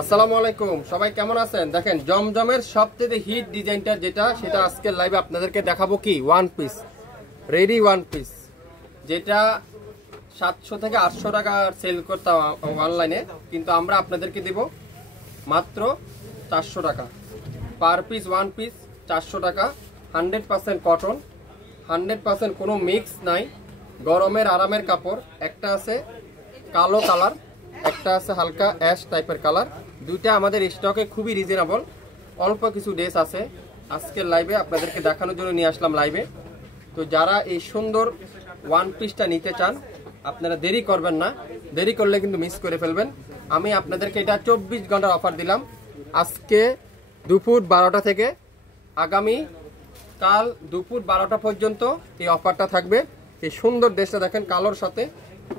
আসসালামু আলাইকুম, সবাই কেমন আছেন? দেখেন জমজমের সবথেকে হিট ডিজাইনটা যেটা, সেটা আজকে লাইভে আপনাদেরকে দেখাবো কি one piece, ready one piece, যেটা 700 থেকে 800 টাকা সেল করতাম অনলাইনে, কিন্তু আমরা আপনাদেরকে দেব মাত্র 400 টাকা পার পিস। ওয়ান পিস 400 টাকা, 100% কটন, 100% কোনো মিক্স নাই, গরমের আরামের কাপড়। একটা আছে কালো কালার, একটা আছে হালকা অ্যাশ টাইপের কালার। দুইটা আমাদের স্টকে খুবই রিজনেবল, অল্প কিছু ড্রেস আছে আজকের লাইভে আপনাদেরকে দেখানোর জন্য নিয়ে আসলাম লাইভে। তো যারা এই সুন্দর ওয়ান পিসটা নিতে চান আপনারা দেরি করবেন না, দেরি করলে কিন্তু মিস করে ফেলবেন। আমি আপনাদেরকে এটা 24 ঘন্টার অফার দিলাম, আজকে দুপুর 12টা থেকে আগামী কাল দুপুর 12টা পর্যন্ত এই অফারটা থাকবে। এই সুন্দর ড্রেসটা দেখেন কালোর সাথে,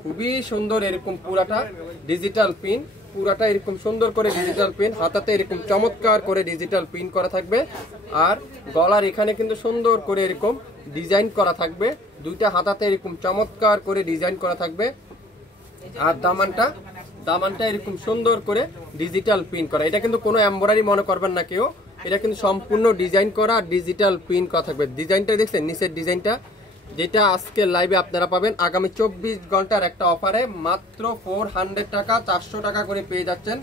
খুবই সুন্দর, এরকম পুরাটা ডিজিটাল পিন, পুরাটা এরকম সুন্দর করে ডিজিটাল পিন, হাতাতে এরকম চমৎকার করে ডিজিটাল পিন করা থাকবে, আর গলার এখানে কিন্তু সুন্দর করে এরকম ডিজাইন করা থাকবে, দুইটা হাতাতে এরকম চমৎকার করে ডিজাইন করা থাকবে। আর দামানটা এরকম সুন্দর করে ডিজিটাল পিন করা। এটা কিন্তু কোনো এমব্রয়ডারি মনে করবেন না কেউ, এটা কিন্তু সম্পূর্ণ ডিজাইন করা ডিজিটাল পিন করা থাকবে। ডিজাইনটা দেখছেন নিচের ডিজাইনটা, যেটা আজকে লাইভে আপনারা পাবেন আগামী 24 ঘন্টার একটা অফারে মাত্র 400 টাকা, 400 টাকা করে পেয়ে যাচ্ছেন।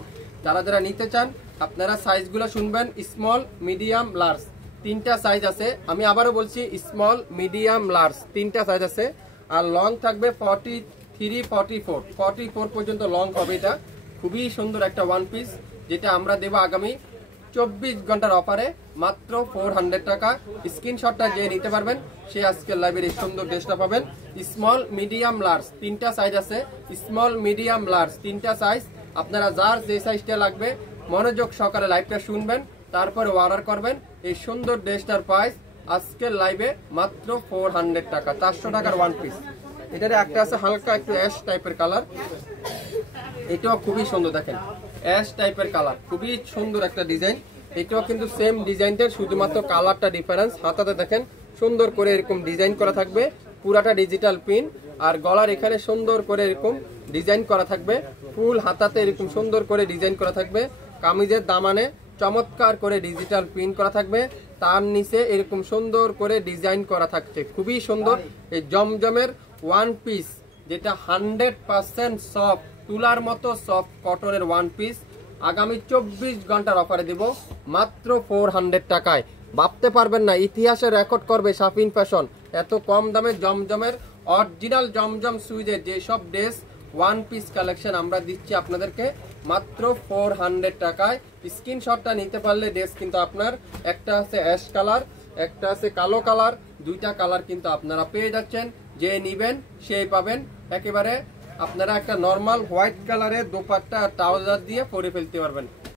যারা যারা নিতে চান আপনারা সাইজগুলো শুনবেন, স্মল মিডিয়াম লার্জ তিনটা সাইজ আছে। আমি আবারও বলছি স্মল মিডিয়াম লার্জ তিনটা সাইজ আছে, আর লং থাকবে 43, 44 পর্যন্ত লং হবে। এটা খুবই সুন্দর একটা ওয়ান পিস, যেটা আমরা দেবো আগামী 24 ঘন্টার অফারে মাত্র 400 টাকা। স্ক্রিনশটটা যে নিতে পারবেন সে আজকের লাইভের এই সুন্দর ড্রেসটা পাবেন। স্মল মিডিয়াম লার্জ তিনটা সাইজ আছে, স্মল মিডিয়াম লার্জ তিনটা সাইজ। আপনারা যার যে সাইজটা লাগবে মনোযোগ সহকারে লাইভটা শুনবেন, তারপরে অর্ডার করবেন। এই সুন্দর ড্রেসটার প্রাইস আজকের লাইভে মাত্র 400 টাকা, 400 টাকার ওয়ান পিস। এটার একটা আছে হালকা একটু অ্যাশ টাইপের কালার, এটাও খুবই সুন্দর, দেখেন অ্যাশ টাইপের কালার, খুবই সুন্দর একটা ডিজাইন। এটাও কিন্তু সেম ডিজাইনটার, শুধুমাত্র কালারটা ডিফারেন্স। হাতাতে দেখেন সুন্দর করে এরকম ডিজাইন করা থাকবে, পুরাটা ডিজিটাল পিন, আর গলার এখানে সুন্দর করে এরকম ডিজাইন করা থাকবে, ফুল হাতাতে এরকম সুন্দর করে ডিজাইন করা থাকবে। কামিজের দামানে চমৎকার করে ডিজিটাল পিন করা থাকবে, তার নিচে এরকম সুন্দর করে ডিজাইন করা থাকছে, খুবই সুন্দর। এই জমজমের ওয়ান পিস, যেটা 100% সফট, তুলার মতো সফট কটনের ওয়ান পিস, আগামী 24 ঘন্টার অফারে দিব মাত্র 400 টাকায়। ভাবতে পারবেন না, ইতিহাসে রেকর্ড করবে শাফিন ফ্যাশন এত কম দামে জমজমের অরিজিনাল জমজম সুইজের যেসব ড্রেস ওয়ান পিস কালেকশন আমরা দিচ্ছি আপনাদেরকে মাত্র 400 টাকায়। স্ক্রিনশটটা নিতে পারলে ড্রেস কিন্তু আপনার, একটা আছে অ্যাশ কালার, একটা আছে কালো কালার, দুইটা কালার কিন্তু আপনারা পেয়ে যাচ্ছেন। যে নিবেন সেই পাবেন। একেবারে আপনারা একটা নর্মাল হোয়াইট কালারের দোপাট্টা ট্রাউজার দিয়ে পরে ফেলতে পারবেন।